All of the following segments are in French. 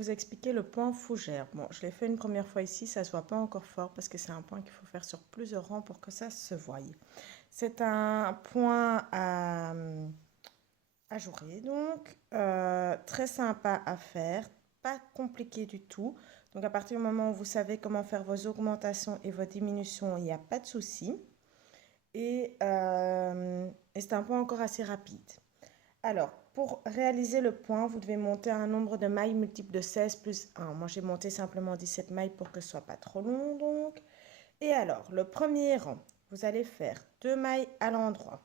vous expliquer le point fougère. Bon, je l'ai fait une première fois ici, ça se voit pas encore fort parce que c'est un point qu'il faut faire sur plusieurs rangs pour que ça se voie. C'est un point à ajouré, donc très sympa à faire, pas compliqué du tout. Donc à partir du moment où vous savez comment faire vos augmentations et vos diminutions, il n'y a pas de souci. Et c'est un point encore assez rapide. Alors, pour réaliser le point, vous devez monter un nombre de mailles multiple de 16 plus 1. Moi, j'ai monté simplement 17 mailles pour que ce soit pas trop long, donc. Et alors, le premier rang, vous allez faire 2 mailles à l'endroit.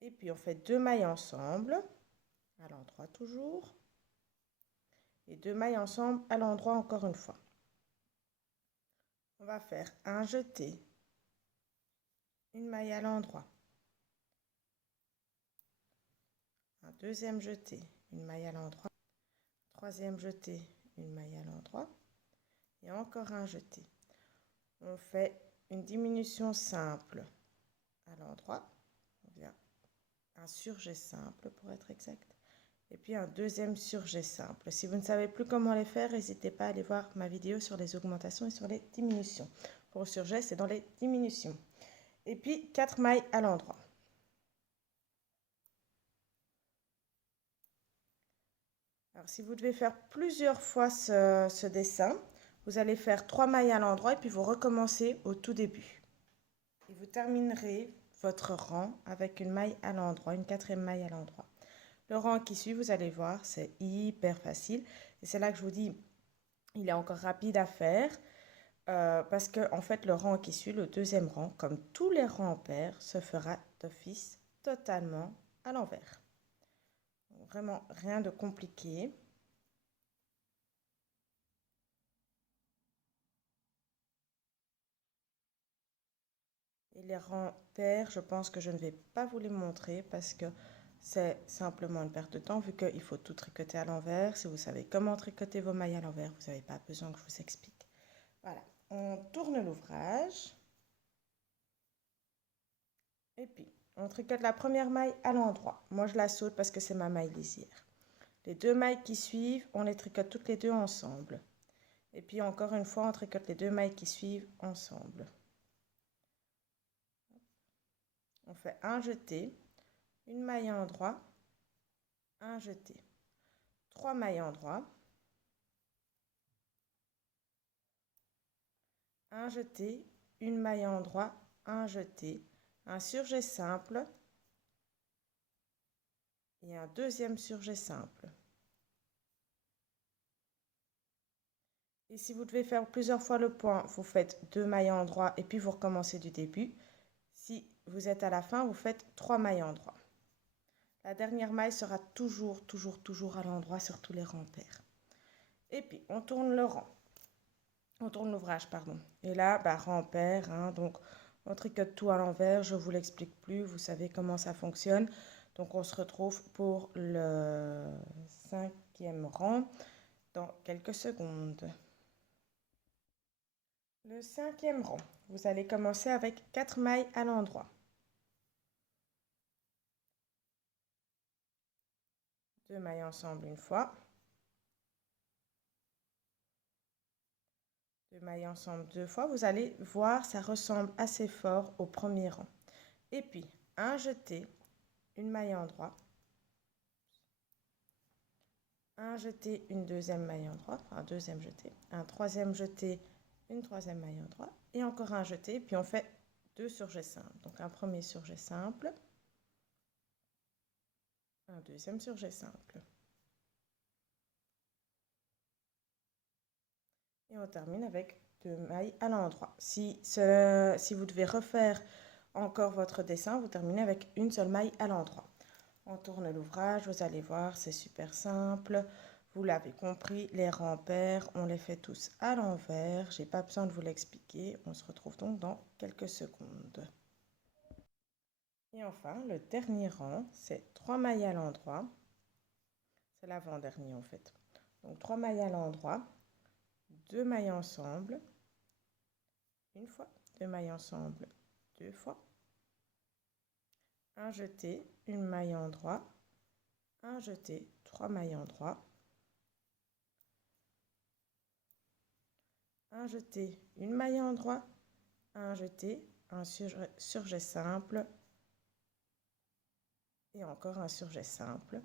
Et puis, on fait 2 mailles ensemble, à l'endroit toujours. Et 2 mailles ensemble à l'endroit encore une fois. On va faire un jeté, une maille à l'endroit, un deuxième jeté, une maille à l'endroit, troisième jeté, une maille à l'endroit et encore un jeté. On fait une diminution simple à l'endroit, on vient un surjet simple pour être exact, et puis un deuxième surjet simple. Si vous ne savez plus comment les faire, n'hésitez pas à aller voir ma vidéo sur les augmentations et sur les diminutions. Pour le surjet, c'est dans les diminutions. Et puis 4 mailles à l'endroit. Alors si vous devez faire plusieurs fois ce dessin, vous allez faire 3 mailles à l'endroit et puis vous recommencez au tout début. Et vous terminerez votre rang avec une maille à l'endroit, une quatrième maille à l'endroit. Le rang qui suit, vous allez voir, c'est hyper facile. Et c'est là que je vous dis, il est encore rapide à faire. Parce que en fait, le rang qui suit, le deuxième rang, comme tous les rangs pairs, se fera d'office totalement à l'envers. Vraiment rien de compliqué. Et les rangs pairs, je pense que je ne vais pas vous les montrer parce que c'est simplement une perte de temps vu qu'il faut tout tricoter à l'envers. Si vous savez comment tricoter vos mailles à l'envers, vous n'avez pas besoin que je vous explique. Voilà, on tourne l'ouvrage. Et puis, on tricote la première maille à l'endroit. Moi, je la saute parce que c'est ma maille lisière. Les 2 mailles qui suivent, on les tricote toutes les deux ensemble. Et puis, encore une fois, on tricote les 2 mailles qui suivent ensemble. On fait un jeté, une maille à l'endroit, un jeté. 3 mailles à l'endroit, un jeté, une maille à l'endroit, un jeté, un surjet simple et un deuxième surjet simple. Et si vous devez faire plusieurs fois le point, vous faites 2 mailles à l'endroit et puis vous recommencez du début. Si vous êtes à la fin, vous faites 3 mailles à l'endroit. La dernière maille sera toujours à l'endroit sur tous les rangs pairs. Et puis, on tourne le rang. On tourne l'ouvrage, pardon. Et là, rang pair, hein, donc on tricote tout à l'envers. Je ne vous l'explique plus, vous savez comment ça fonctionne. Donc, on se retrouve pour le 5e rang dans quelques secondes. Le 5e rang, vous allez commencer avec 4 mailles à l'endroit. 2 mailles ensemble une fois. 2 mailles ensemble 2 fois. Vous allez voir, ça ressemble assez fort au premier rang. Et puis, un jeté, une maille à l'endroit. Un jeté, une deuxième maille à l'endroit, un deuxième jeté. Un troisième jeté, une troisième maille à l'endroit. Et encore un jeté, puis on fait 2 surjets simples. Donc un premier surjet simple. Un deuxième surjet simple. Et on termine avec 2 mailles à l'endroit. Si vous devez refaire encore votre dessin, vous terminez avec une seule maille à l'endroit. On tourne l'ouvrage, vous allez voir, c'est super simple. Vous l'avez compris, les rangs pairs, on les fait tous à l'envers. J'ai pas besoin de vous l'expliquer. On se retrouve donc dans quelques secondes. Et enfin, le dernier rang, c'est 3 mailles à l'endroit. C'est l'avant-dernier en fait. Donc 3 mailles à l'endroit, 2 mailles ensemble, une fois, 2 mailles ensemble, 2 fois, un jeté, une maille à l'endroit, un jeté, 3 mailles à l'endroit, un jeté, une maille à l'endroit, un jeté, un surjet simple et encore un surjet simple.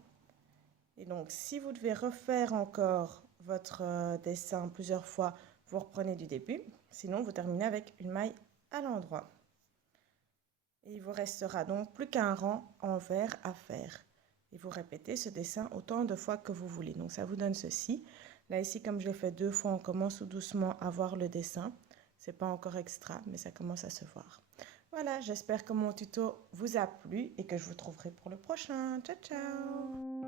Et donc, si vous devez refaire encore votre dessin plusieurs fois, vous reprenez du début. Sinon, vous terminez avec une maille à l'endroit. Et il vous restera donc plus qu'un rang en vert à faire. Et vous répétez ce dessin autant de fois que vous voulez. Donc, ça vous donne ceci. Là, ici, comme je l'ai fait 2 fois, on commence tout doucement à voir le dessin. C'est pas encore extra, mais ça commence à se voir. Voilà, j'espère que mon tuto vous a plu et que je vous trouverai pour le prochain. Ciao, ciao!